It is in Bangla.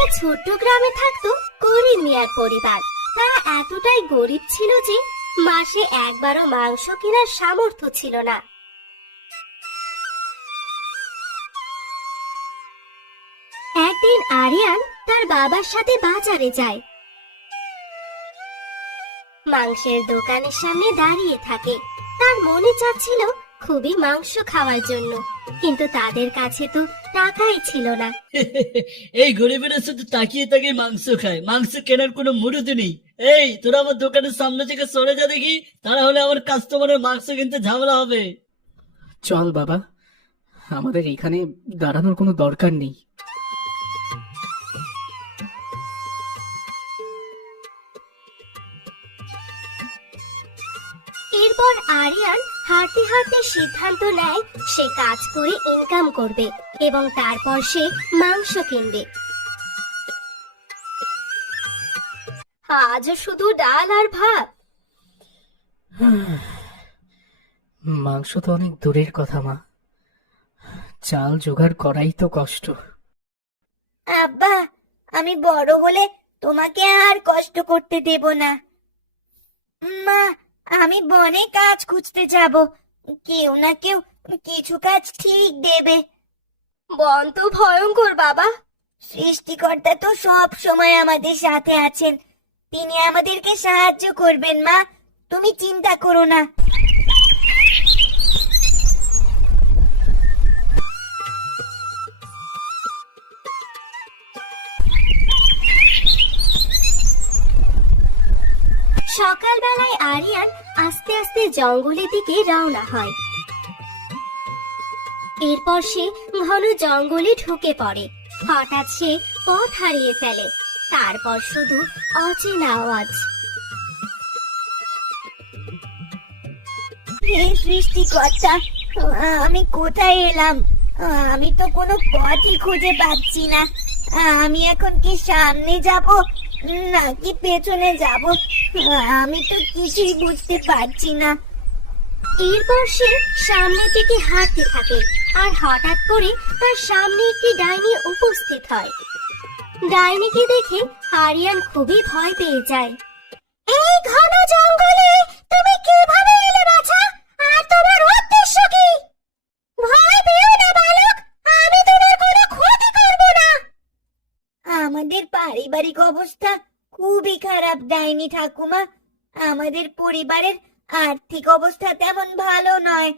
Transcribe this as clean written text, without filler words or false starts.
একটা ছোট্ট গ্রামে থাকতো করিম মিয়ার পরিবার। তারা এতটাই গরিব ছিল যে মাসে একবারও মাংস কেনার সামর্থ্য ছিল না। একদিন আরিয়ান তার বাবার সাথে বাজারে যায়। মাংসের দোকানের সামনে দাঁড়িয়ে থাকে। তার মনে চাচ্ছিল খুবই মাংস খাওয়ার জন্য, কিন্তু তাদের কাছে তো টাকাই ছিল না। এই গরিবেরা শুধু তাকিয়ে তাকিয়ে মাংস খায়, মাংস কেনার কোনো মুরুদ নেই। এই তোরা আমার দোকানের সামনে থেকে সরে যা দেখি, তারা হলে আমার কাস্টমারের মাংস কিনতে ঝামেলা হবে। চল বাবা, আমাদের এখানে দাঁড়ানোর কোনো দরকার নেই। এরপর আরিয়ান হাঁটতে হাঁটতে সিদ্ধান্ত নেয় সে কাজ করে ইনকাম করবে এবং তারপর সে মাংস কিনবে। আজ শুধু ডাল আর ভাত। মাংস তো অনেক দূরের কথা মা, চাল জোগাড় করাই তো কষ্ট। আব্বা, আমি বড় হলে তোমাকে আর কষ্ট করতে দেব না। মা, আমি বনে কাজ খুঁজতে যাব, কেউ না কেউ কিছু কাজ ঠিক দেবে। বন তো ভয়ঙ্কর বাবা। সৃষ্টিকর্তা তো সব সময় আমাদের সাথে আছেন, তিনি আমাদেরকে সাহায্য করবেন। মা, তুমি চিন্তা করো না। সকালবেলায় আরিয়ান আস্তে আস্তে জঙ্গলের দিকে রওনা হয়। এরপর সে ঘন জঙ্গলে ঢুকে পড়ে। হঠাৎ সে পথ হারিয়ে ফেলে। তারপর শুধু অচেনা আওয়াজ। হে সৃষ্টিকর্তা, আমি কোথায় এলাম? আমি তো কোনো পথই খুঁজে পাচ্ছি না। আমি এখন কি সামনে যাব নাকি পেছনে যাব? আমি তো কিছুই বুঝতে পারছি না। এরপর সে সামনের দিকে হাঁটতে থাকে আর হঠাৎ করে তার সামনে একটি ডাইনি উপস্থিত হয়। ডাইনিকে দেখে আরিয়ান খুবই ভয় পেয়ে যায়। এই ঘন জঙ্গলে তুমি কিভাবে এলে বাছা? আর তোমার উদ্দেশ্য কি? ভয় পেও না বালক, আমি তোমার কোনো ক্ষতি করব না। আমাদের পারিবারিক অবস্থা খুবই খারাপ ডাইনি ঠাকুমা। আমাদের পরিবারের আর্থিক অবস্থা তেমন ভালো নয়।